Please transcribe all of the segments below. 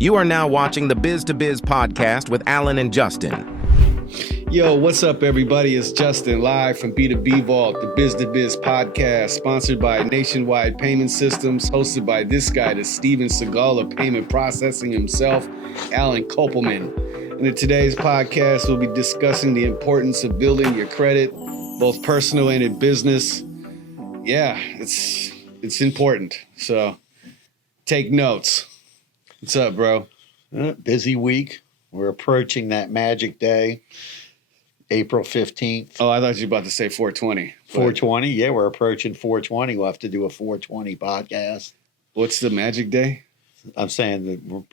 You are now watching the Biz to Biz podcast with Alan and Justin. Yo, what's up, everybody? It's Justin, live from B2B Vault, the Biz to Biz podcast, sponsored by Nationwide Payment Systems, hosted by this guy, the Steven Seagal of payment processing himself, Alan Kopelman. And in today's podcast, we'll be discussing the importance of building your credit, both personal and in business. Yeah, it's important. So take notes. What's up, bro? Busy week. We're approaching that magic day, April 15th. Oh, I thought you were about to say 420. 420? Yeah, we're approaching 420. We'll have to do a 420 podcast. What's the magic day? I'm saying that we're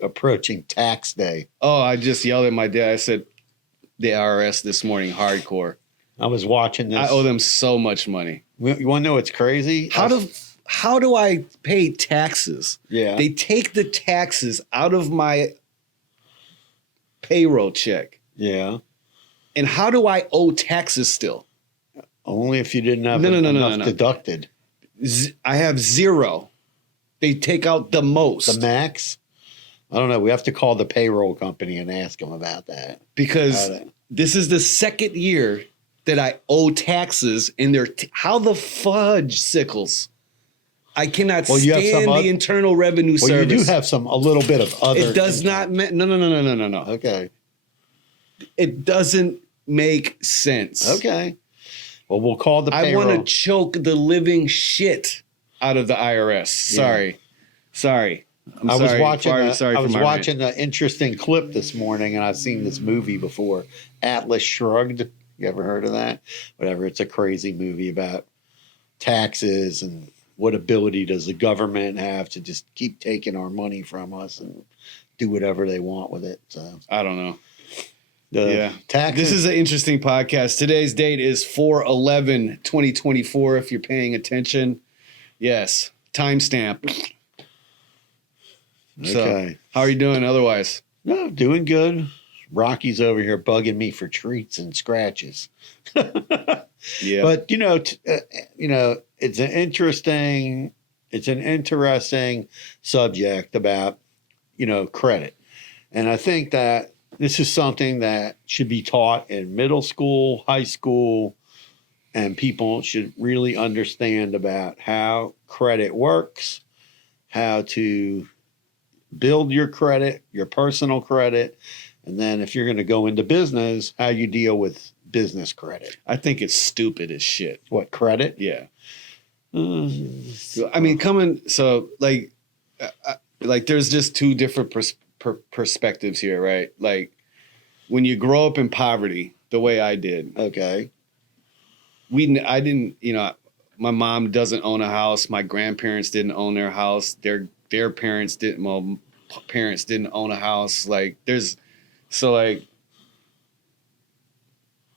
approaching tax day. Oh, I just yelled at my dad. I said, the IRS this morning, hardcore. I was watching this. I owe them so much money. You want to know what's crazy? How do I pay taxes? Yeah. They take the taxes out of my payroll check. Yeah. And how do I owe taxes still? Only if you didn't have No. enough deducted. I have zero. They take out the most. The max? I don't know. We have to call the payroll company and ask them about that. Because this is the second year that I owe taxes, and they're how the fudge sickles. I cannot stand the Internal Revenue Service. Well, you do have a little bit of other. It does not. No. Okay. It doesn't make sense. Okay. Well, we'll call the payroll. I want to choke the living shit out of the IRS. Sorry. I was watching an interesting clip this morning, and I've seen this movie before, Atlas Shrugged. You ever heard of that? Whatever. It's a crazy movie about taxes and what ability does the government have to just keep taking our money from us and do whatever they want with it. So I don't know. Taxes. This is an interesting podcast. Today's date is 4/11/2024. If you're paying attention, yes, timestamp. Okay. So, how are you doing? Otherwise, no, doing good. Rocky's over here bugging me for treats and scratches. Yeah, but it's an interesting subject about credit, and I think that this is something that should be taught in middle school, high school, and people should really understand about how credit works, how to build your credit, your personal credit, and then if you're going to go into business, how you deal with business credit. I think it's stupid as shit. What, credit? Yeah. I mean, there's just two different perspectives here, right? Like, when you grow up in poverty, the way I did. Okay. I didn't, my mom doesn't own a house. My grandparents didn't own their house. Their parents didn't own a house.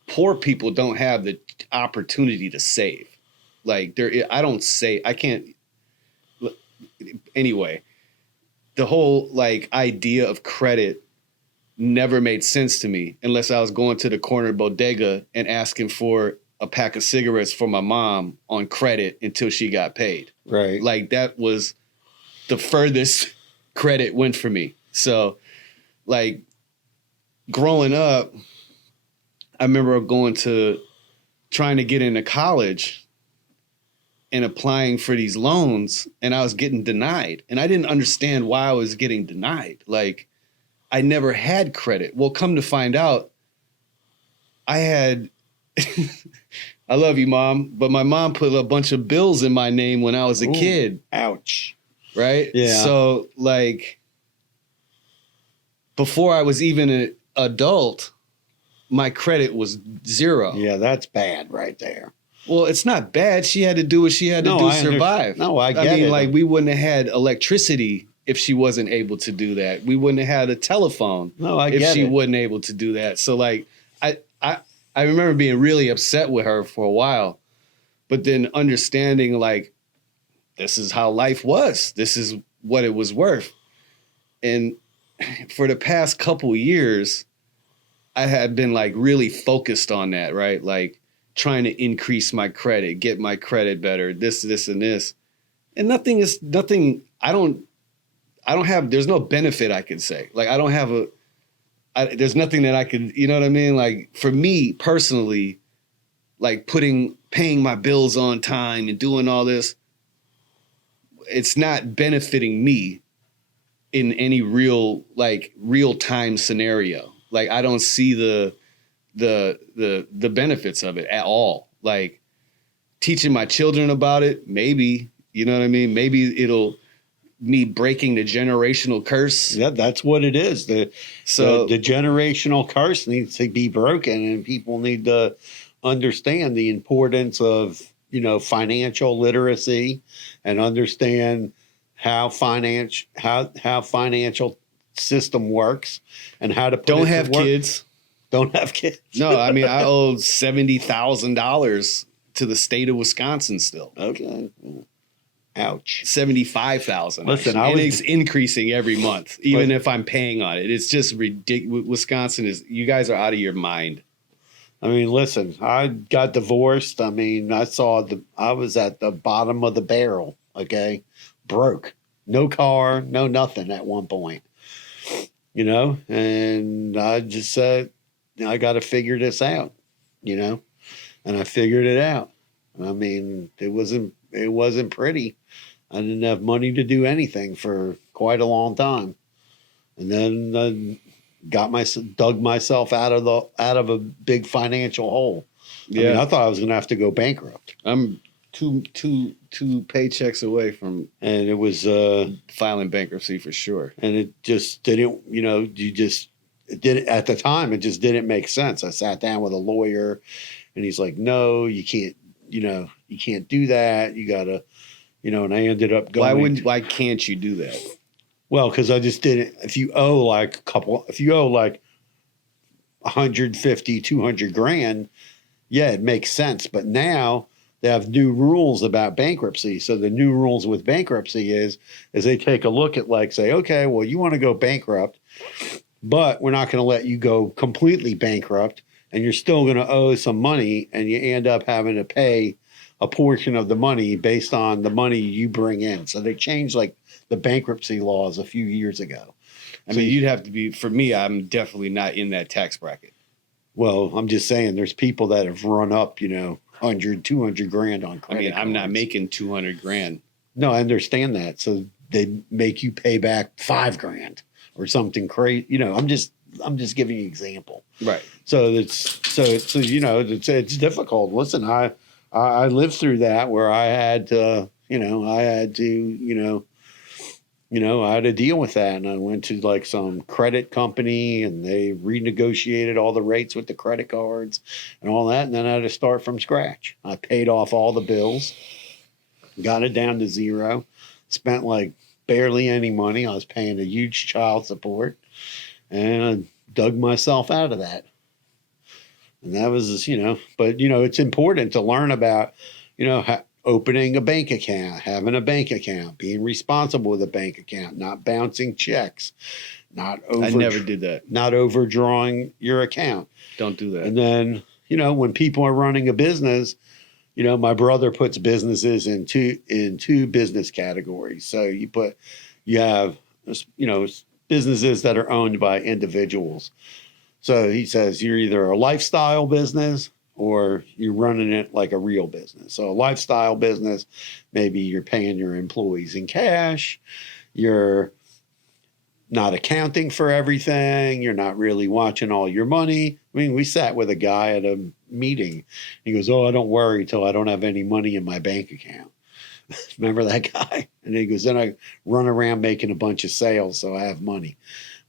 Poor people don't have the opportunity to save. Anyway, the whole idea of credit never made sense to me unless I was going to the corner bodega and asking for a pack of cigarettes for my mom on credit until she got paid. Right. That was the furthest credit went for me. So growing up, I remember trying to get into college and applying for these loans, and I was getting denied. And I didn't understand why I was getting denied. I never had credit. Well, come to find out, I had, I love you, Mom, but my mom put a bunch of bills in my name when I was a kid. Ouch. Right? Yeah. So, before I was even an adult, my credit was zero. Yeah, that's bad right there. Well, it's not bad. She had to do what she had to do to survive. I get it. We wouldn't have had electricity if she wasn't able to do that. We wouldn't have had a telephone if she wasn't able to do that. So I remember being really upset with her for a while, but then understanding this is how life was. This is what it was worth. And for the past couple of years, I had been really focused on that, right? Trying to increase my credit, get my credit better, this, and this. And nothing, there's no benefit I could say. Like, I don't have there's nothing that I could, you know what I mean? Like, for me personally, like paying my bills on time and doing all this, it's not benefiting me in any real time scenario. Like, I don't see the benefits of it at all. Like, teaching my children about it, maybe, you know what I mean? Maybe it'll me breaking the generational curse. Yeah, that's what it is. The generational curse needs to be broken, and people need to understand the importance of, financial literacy and understand how financial system works and how to put Don't have kids. Don't have kids. No, I mean, I owe $70,000 to the state of Wisconsin still. Okay. Ouch. 75,000. Listen, and it's increasing every month, even if I'm paying on it. It's just ridiculous. Wisconsin you guys are out of your mind. I mean, listen, I got divorced. I mean, I was at the bottom of the barrel. Okay. Broke. No car, no nothing at one point, and I just said, I got to figure this out, and I figured it out. I mean, it wasn't pretty. I didn't have money to do anything for quite a long time. And then I dug myself out of a big financial hole. Yeah. I mean, I thought I was going to have to go bankrupt. I'm two paychecks away from, and it was filing bankruptcy for sure. And it just didn't, it didn't at the time. It just didn't make sense. I sat down with a lawyer, and he's like, "No, you can't. You can't do that. You gotta, And I ended up going. Why can't you do that? Well, because I just didn't. If you owe like 150, 200 grand, yeah, it makes sense. But now they have new rules about bankruptcy. So the new rules with bankruptcy is they take a look at, like, say, okay, well, you want to go bankrupt, but we're not going to let you go completely bankrupt, and you're still going to owe some money, and you end up having to pay a portion of the money based on the money you bring in. So they changed like the bankruptcy laws a few years ago. I mean, you'd have to be, for me, I'm definitely not in that tax bracket. Well, I'm just saying there's people that have run up, 100, 200 grand on credit. I mean, I'm not making 200 grand. No, I understand that. So they make you pay back 5 grand or something crazy. I'm just giving you an example. Right. So it's difficult. Listen, I lived through that where I had to deal with that. And I went to like some credit company, and they renegotiated all the rates with the credit cards and all that. And then I had to start from scratch. I paid off all the bills, got it down to zero, spent like barely any money. I was paying a huge child support, and I dug myself out of that. And that was, but, it's important to learn about, opening a bank account, having a bank account, being responsible with a bank account, not bouncing checks, I never did that. Not overdrawing your account. Don't do that. And then, when people are running a business, my brother puts businesses in two business categories. So you have, businesses that are owned by individuals. So he says you're either a lifestyle business or you're running it like a real business. So a lifestyle business, maybe you're paying your employees in cash. You're not accounting for everything. You're not really watching all your money. I mean, we sat with a guy at a meeting. He goes, "Oh, I don't worry till I don't have any money in my bank account." Remember that guy? And he goes, "Then I run around making a bunch of sales so I have money."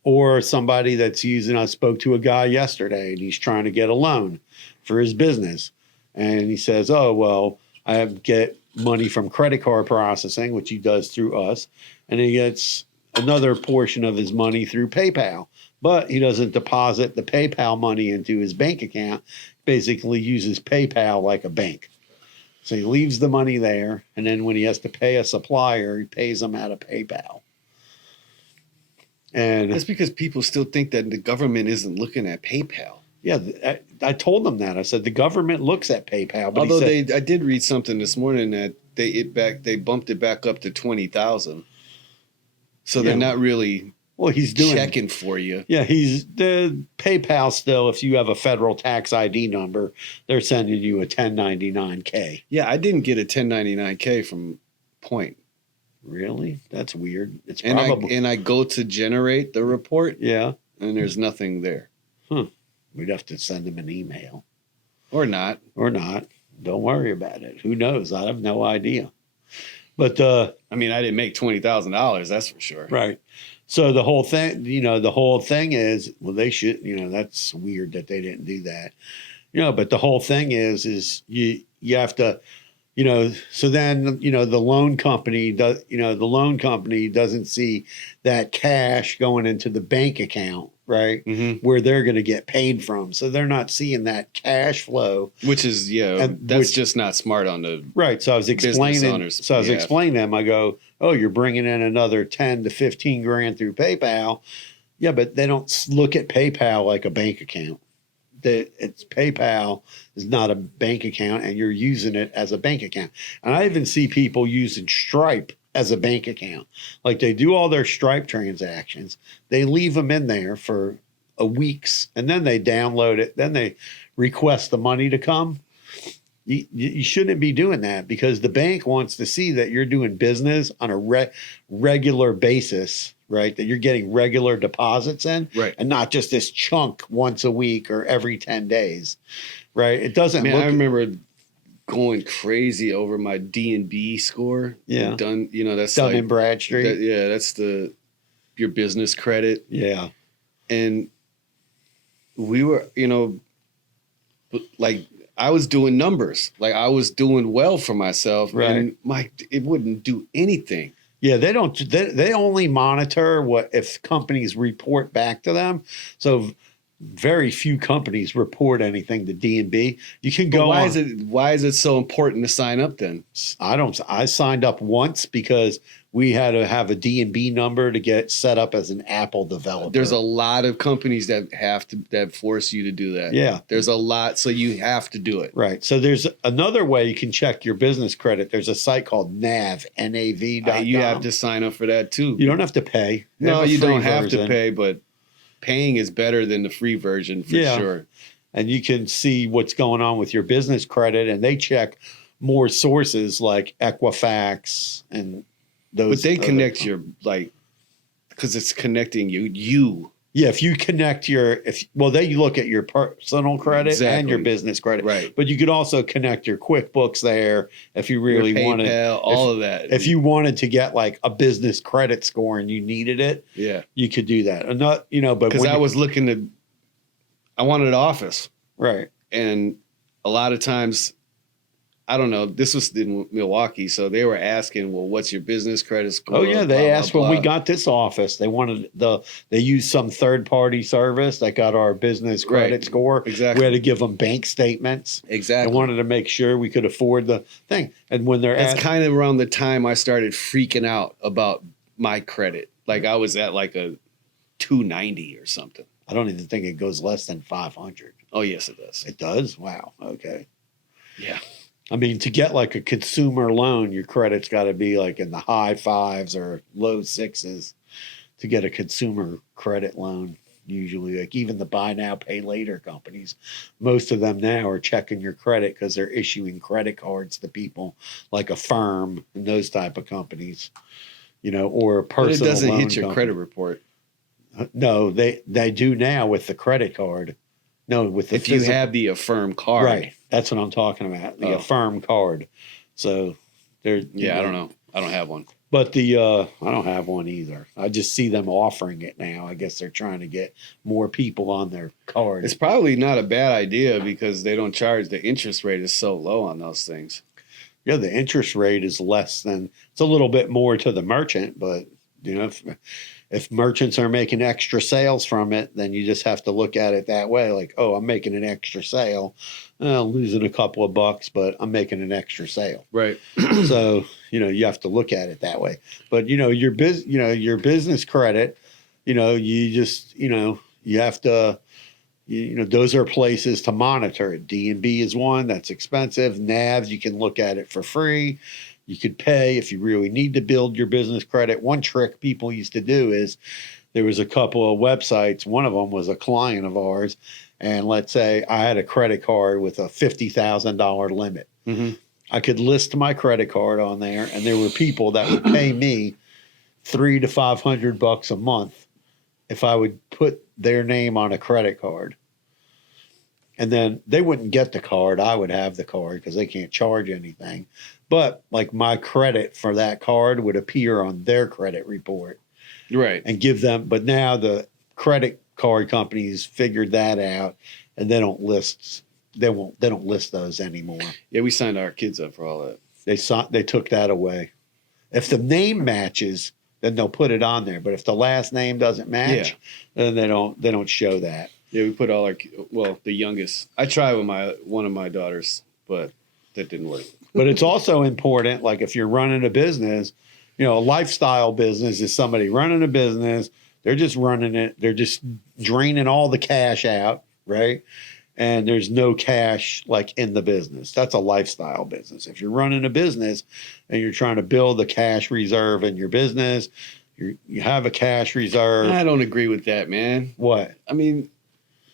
Or somebody that's I spoke to a guy yesterday, and he's trying to get a loan for his business. And he says, "Oh, well, I get money from credit card processing," which he does through us. And he gets another portion of his money through PayPal. But he doesn't deposit the PayPal money into his bank account, basically uses PayPal like a bank. So he leaves the money there. And then when he has to pay a supplier, he pays them out of PayPal. And that's because people still think that the government isn't looking at PayPal. Yeah, I told them that. I said the government looks at PayPal, but although I did read something this morning that they bumped it back up to 20,000. So they're not really he's doing checking for you. Yeah, he's the PayPal still. If you have a federal tax ID number, they're sending you a 1099K. Yeah, I didn't get a 1099K from Point. Really? That's weird. It's probably and I go to generate the report. Yeah, and there's nothing there. We'd have to send them an email, or not. Don't worry about it. Who knows? I have no idea. But I mean, I didn't make $20,000. That's for sure. Right. So the whole thing is, well, they should, that's weird that they didn't do that, but the whole thing is you have to, so then, the loan company doesn't see that cash going into the bank account, right? Mm-hmm. Where they're going to get paid from. So they're not seeing that cash flow. Which is, that's just not smart on the right. So I was explaining, explaining to them, I go, oh, you're bringing in another 10 to 15 grand through PayPal. Yeah, but they don't look at PayPal like a bank account. It's PayPal is not a bank account, and you're using it as a bank account. And I even see people using Stripe as a bank account. Like they do all their Stripe transactions, they leave them in there for weeks, and then they download it. Then they request the money to come. You shouldn't be doing that, because the bank wants to see that you're doing business on a regular basis, right? That you're getting regular deposits in, right? And not just this chunk once a week or every 10 days, right? It doesn't. I remember going crazy over my D&B score. Yeah, that's Dun and Bradstreet. That's your business credit. Yeah, and we were, like. I was doing numbers, like I was doing well for myself, right? And it wouldn't do anything. Yeah, they don't. They only monitor what if companies report back to them. So very few companies report anything to D&B. You can go. Why is it so important to sign up then? I signed up once because we had to have a D&B number to get set up as an Apple developer. There's a lot of companies that force you to do that. Yeah. There's a lot, so you have to do it. Right. So there's another way you can check your business credit. There's a site called NAV, NAV.com. You have to sign up for that too. You don't have to pay. No, you don't have to pay, but paying is better than the free version for sure. And you can see what's going on with your business credit, and they check more sources like Equifax and those. But they connect because it's connecting you. Yeah, if you connect they look at your personal credit and your business credit, right? But you could also connect your QuickBooks there if you really wanted all of that. If you wanted to get like a business credit score and you needed it, you could do that. And not, but because I was looking I wanted an office, right? And a lot of times, I don't know. This was in Milwaukee, so they were asking, "Well, what's your business credit score?" Oh yeah, they asked when we got this office. They wanted they used some third party service that got our business credit score. Exactly. We had to give them bank statements. Exactly. They wanted to make sure we could afford the thing. And when that's kind of around the time I started freaking out about my credit. Like I was at like a 290 or something. I don't even think it goes less than 500. Oh yes, it does. It does. Wow. Okay. Yeah. I mean, to get like a consumer loan, your credit's got to be like in the high 5s or low 6s to get a consumer credit loan. Usually, like even the buy now, pay later companies, most of them now are checking your credit because they're issuing credit cards to people like Affirm and those type of companies, or a personal. But it doesn't loan hit your company. credit report. No, they do now with the credit card. No, with the if you have the Affirm card, right? That's what I'm talking about. The Affirm card. So there. Yeah, I don't know. I don't have one. But I don't have one either. I just see them offering it now. I guess they're trying to get more people on their card. It's probably not a bad idea because they don't charge. The interest rate is so low on those things. Yeah, the interest rate is less than. It's a little bit more to the merchant, but if merchants are making extra sales from it, then you just have to look at it that way. Like, oh, I'm making an extra sale. I'm losing a couple of bucks, but I'm making an extra sale. Right. So, you have to look at it that way. But, your business credit, you just, you have to, those are places to monitor it. D&B is one that's expensive. NAV, you can look at it for free. You could pay if you really need to build your business credit. One trick people used to do is there was a couple of websites. One of them was a client of ours. And let's say I had a credit card with a $50,000 limit. Mm-hmm. I could list my credit card on there, and there were people that would pay me $300 to $500 a month if I would put their name on a credit card. And then they wouldn't get the card. I would have the card because they can't charge anything. But like my credit for that card would appear on their credit report. Right. And give them, but now the credit card companies figured that out and they don't list those anymore. Yeah, we signed our kids up for all that. They took that away. If the name matches, then they'll put it on there. But if the last name doesn't match, then they don't show that. Yeah, we put all the youngest. I tried with one of my daughters, but that didn't work. But it's also important, like if you're running a business, a lifestyle business is somebody running a business. They're just running it. They're just draining all the cash out, right? And there's no cash like in the business. That's a lifestyle business. If you're running a business and you're trying to build a cash reserve in your business, you have a cash reserve. I don't agree with that, man. What? I mean,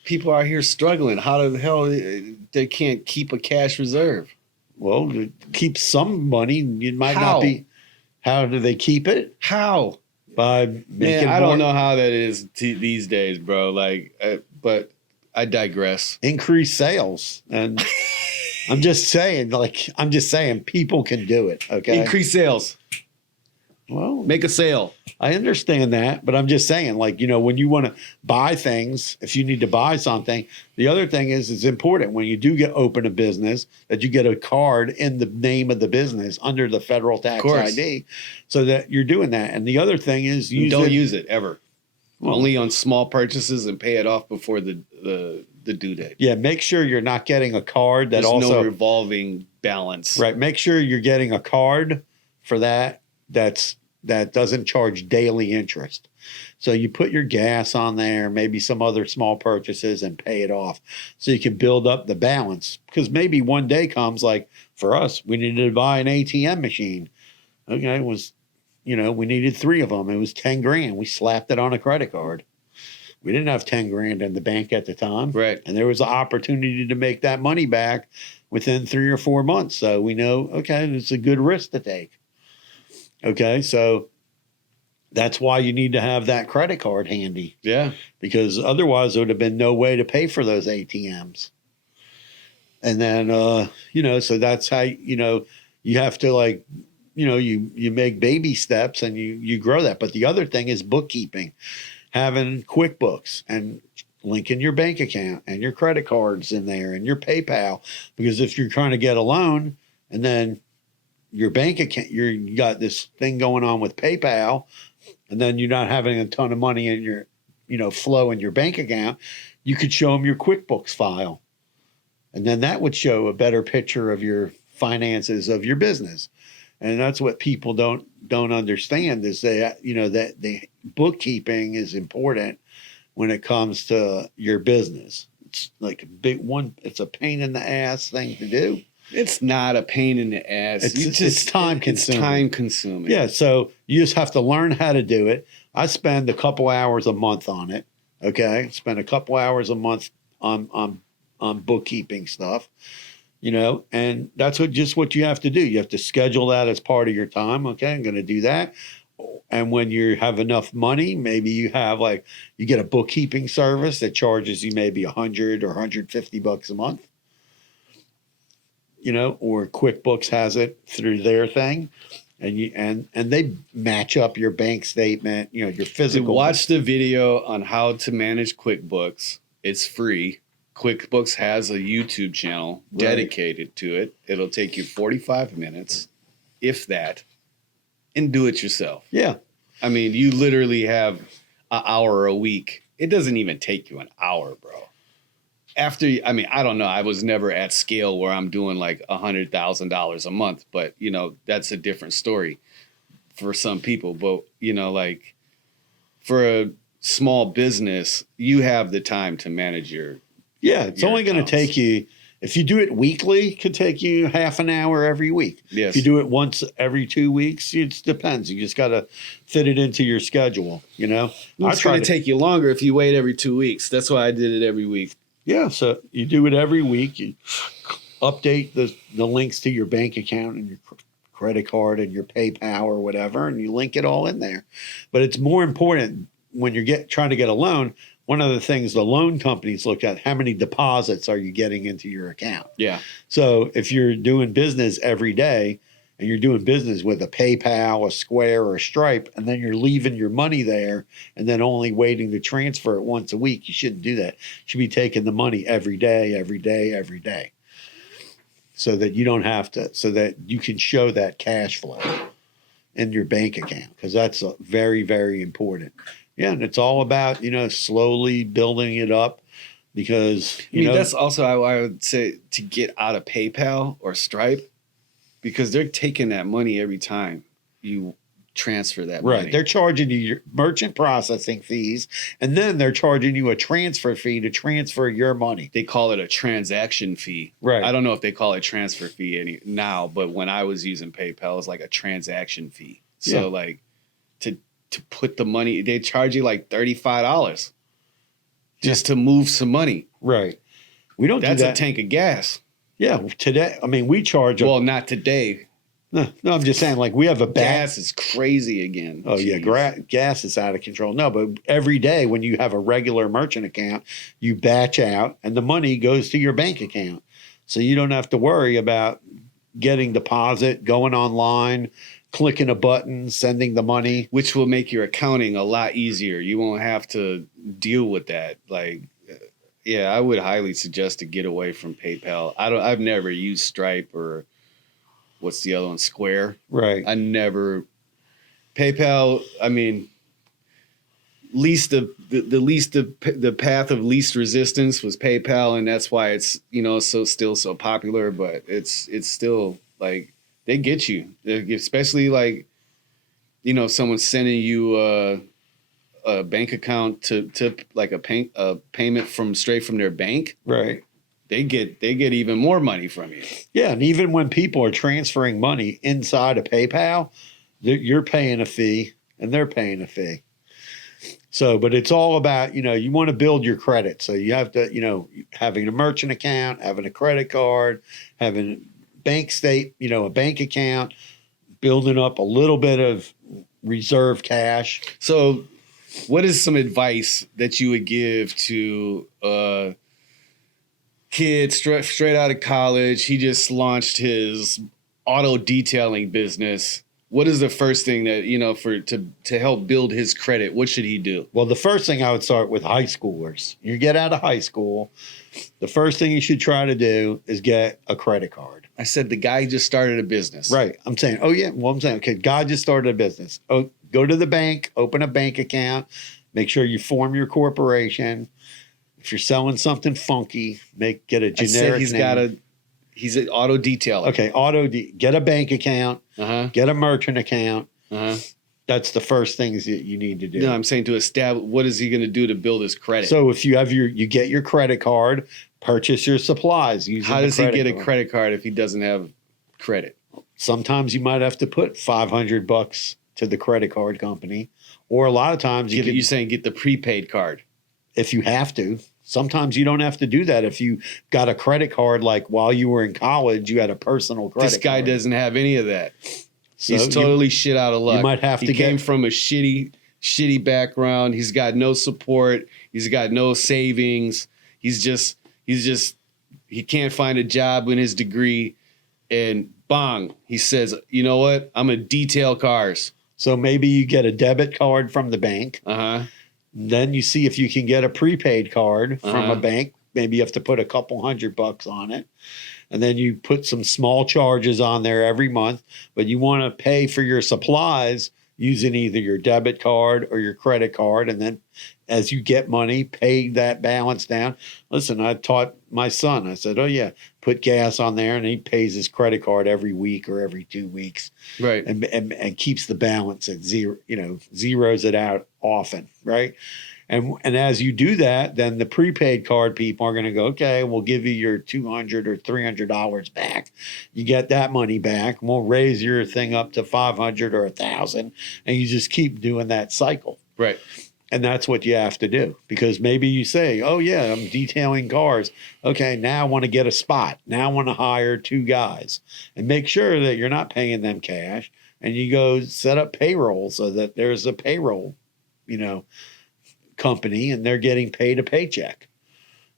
people out here struggling. How the hell they can't keep a cash reserve? Well, to keep some money. It might How? not be. How do they keep it? How? By making I more, don't know how that is these days, bro. But I digress. Increase sales. And I'm just saying, people can do it. Okay. Increase sales. Well, Make a sale. I understand that, but I'm just saying, when you want to buy things, if you need to buy something, the other thing is it's important when you do open a business that you get a card in the name of the business under the federal tax ID, so that you're doing that. And the other thing is don't use it ever. Well, only on small purchases and pay it off before the due date. Yeah, make sure you're not getting a card that There's also no revolving balance. Right. Make sure you're getting a card for that that doesn't charge daily interest. So you put your gas on there, maybe some other small purchases, and pay it off so you can build up the balance. Because maybe one day comes, like for us, we needed to buy an ATM machine. Okay, it was, we needed 3 of them. It was 10 grand. We slapped it on a credit card. We didn't have 10 grand in the bank at the time. Right. And there was an opportunity to make that money back within 3 or 4 months. So we know, okay, it's a good risk to take. Okay, so that's why you need to have that credit card handy. Yeah. Because otherwise there would have been no way to pay for those ATMs. And then, so that's how, you have to you make baby steps and you grow that. But the other thing is bookkeeping, having QuickBooks and linking your bank account and your credit cards in there and your PayPal. Because if you're trying to get a loan and then your bank account, you got this thing going on with PayPal, and then you're not having a ton of money in your, flow in your bank account, you could show them your QuickBooks file. And then that would show a better picture of your finances of your business. And that's what people don't understand is that the bookkeeping is important when it comes to your business. It's like a big one. It's a pain in the ass thing to do. It's not a pain in the ass. It's time consuming. It's time consuming. Yeah, so you just have to learn how to do it. I spend a couple hours a month on it. Okay, spend a couple hours a month on bookkeeping stuff. And that's what you have to do. You have to schedule that as part of your time. Okay, I'm going to do that. And when you have enough money, maybe you have you get a bookkeeping service that charges you maybe $100 or $150 a month. Or QuickBooks has it through their thing, and they match up your bank statement, your physical. Watch the video on how to manage QuickBooks. It's free. QuickBooks has a YouTube channel dedicated to it. It'll take you 45 minutes, if that, and do it yourself. Yeah. I mean, you literally have an hour a week. It doesn't even take you an hour, bro. I don't know. I was never at scale where I'm doing like $100,000 a month, but that's a different story for some people. But for a small business, you have the time to manage your. Yeah, it's only going to take you. If you do it weekly, it could take you half an hour every week. Yes. If you do it once every 2 weeks, it depends. You just got to fit it into your schedule, you know? It's going to take you longer if you wait every 2 weeks. That's why I did it every week. Yeah, so you do it every week. You update the links to your bank account and your credit card and your PayPal or whatever, and you link it all in there. But it's more important when you're trying to get a loan. One of the things the loan companies look at, how many deposits are you getting into your account? Yeah. So if you're doing business every day and you're doing business with a PayPal, a Square, or a Stripe, and then you're leaving your money there and then only waiting to transfer it once a week, you shouldn't do that. You should be taking the money every day, every day, every day. So that you don't have to, so that you can show that cash flow in your bank account, because that's very, very important. Yeah, and it's all about, slowly building it up, because that's also how I would say to get out of PayPal or Stripe, because they're taking that money every time you transfer that money. Right. They're charging you your merchant processing fees, and then they're charging you a transfer fee to transfer your money. They call it a transaction fee. Right. I don't know if they call it transfer fee now, but when I was using PayPal, it's like a transaction fee. So like to put the money, they charge you like $35 just to move some money. Right. We don't That's do that. a tank of gas. Yeah. Today, I mean, we charge. Well, not today. No, I'm just saying, like, we have a gas is crazy again. Oh, jeez. Yeah. Gas is out of control. No, but every day when you have a regular merchant account, you batch out and the money goes to your bank account. So you don't have to worry about getting deposit, going online, clicking a button, sending the money. Which will make your accounting a lot easier. You won't have to deal with that. Like, yeah, I would highly suggest to get away from PayPal. I've never used Stripe or what's the other one? Square. Right. PayPal, I mean, the path of least resistance was PayPal, and that's why it's, still so popular, but it's still like they get you, especially like, someone's sending you a bank account to like a payment straight from their bank. Right. They get even more money from you. Yeah, and even when people are transferring money inside of PayPal, you're paying a fee and they're paying a fee. So, but it's all about, you want to build your credit. So you have to, having a merchant account, having a credit card, having a bank account, building up a little bit of reserve cash. So what is some advice that you would give to a kid straight out of college? He just launched his auto detailing business. What is the first thing that, to help build his credit? What should he do? Well, the first thing I would start with high schoolers. You get out of high school, the first thing you should try to do is get a credit card. I said the guy just started a business. Right. I'm saying, okay, guy just started a business. Oh, go to the bank, open a bank account, make sure you form your corporation. If you're selling something funky, get a generic name. He's an auto detailer. Okay, get a bank account, get a merchant account. Uh-huh. That's the first things that you need to do. No, I'm saying to establish, what is he going to do to build his credit? So if you have you get your credit card, purchase your supplies. How does he get a credit card if he doesn't have credit? Sometimes you might have to put $500 to the credit card company, or a lot of times you're saying get the prepaid card if you have to. Sometimes you don't have to do that. If you got a credit card, like while you were in college, you had a personal credit card. This guy doesn't have any of that. So he's totally shit out of luck. You might have to came from a shitty background. He's got no support. He's got no savings. He can't find a job in his degree. And bang, he says, you know what? I'm going to detail cars. So maybe you get a debit card from the bank. Uh-huh. Then you see if you can get a prepaid card from a bank. Maybe you have to put a couple $100 on it. And then you put some small charges on there every month. But you want to pay for your supplies using either your debit card or your credit card. And then as you get money, pay that balance down. Listen, I taught my son. I said, put gas on there. And he pays his credit card every week or every 2 weeks. Right. And keeps the balance at zero, zeros it out often. Right. And as you do that, then the prepaid card people are going to go, okay, we'll give you your $200 or $300 back. You get that money back. We'll raise your thing up to $500 or $1,000, and you just keep doing that cycle. Right. And that's what you have to do, because maybe you say, oh, yeah, I'm detailing cars. Okay, now I want to get a spot. Now I want to hire 2 guys, and make sure that you're not paying them cash. And you go set up payroll so that there's a payroll, company, and they're getting paid a paycheck.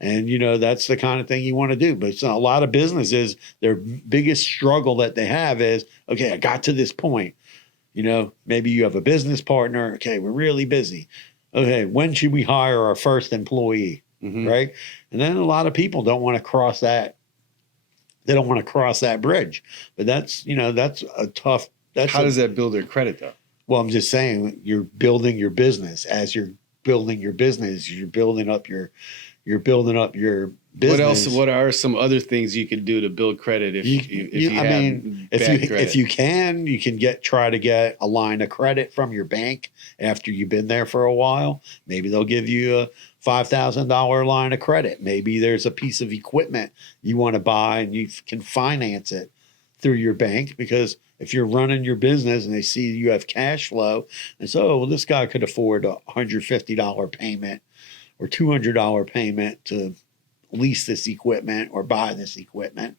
And, that's the kind of thing you want to do. But a lot of businesses, their biggest struggle that they have is, okay, I got to this point. Maybe you have a business partner. Okay, we're really busy. Okay, when should we hire our first employee? Mm-hmm. Right. And then a lot of people don't want to cross that. They don't want to cross that bridge. But that's a tough. How does that build their credit, though? Well, I'm just saying, you're building your business. As you're building your business, you're building up your business. What are some other things you could do to build credit if you can try to get a line of credit from your bank after you've been there for a while. Maybe they'll give you a $5,000 line of credit. Maybe there's a piece of equipment you want to buy and you can finance it through your bank, because if you're running your business and they see you have cash flow and so, oh, well, this guy could afford a $150 payment or $200 payment to lease this equipment or buy this equipment.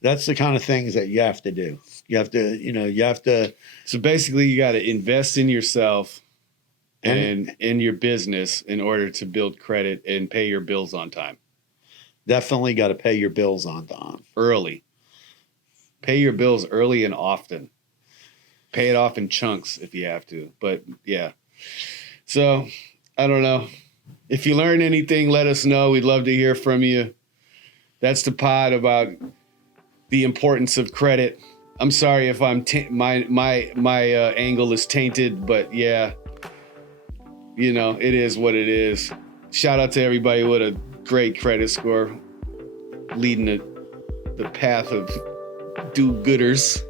That's the kind of things that you have to do. You have to. So basically, you got to invest in yourself and in your business in order to build credit and pay your bills on time. Definitely got to pay your bills on time. Early. Pay your bills early and often. Pay it off in chunks if you have to. But yeah. So I don't know. If you learn anything, let us know. We'd love to hear from you. That's the pod about the importance of credit. I'm sorry if I'm my angle is tainted, but yeah, it is what it is. Shout out to everybody with a great credit score, leading the path of do-gooders.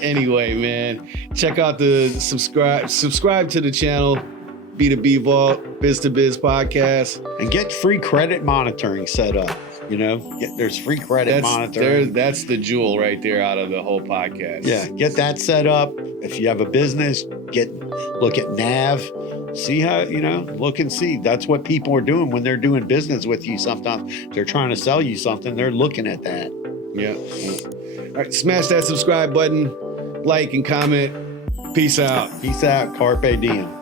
Anyway, man, check out the subscribe to the channel, B2B Vault, Biz to Biz podcast, and get free credit monitoring set up. There's free credit monitoring. That's the jewel right there out of the whole podcast. Yeah, get that set up. If you have a business, look at NAV. See how, look and see. That's what people are doing when they're doing business with you. Sometimes they're trying to sell you something. They're looking at that. Yeah. All right, smash that subscribe button, like and comment. Peace out. Peace out. Carpe diem.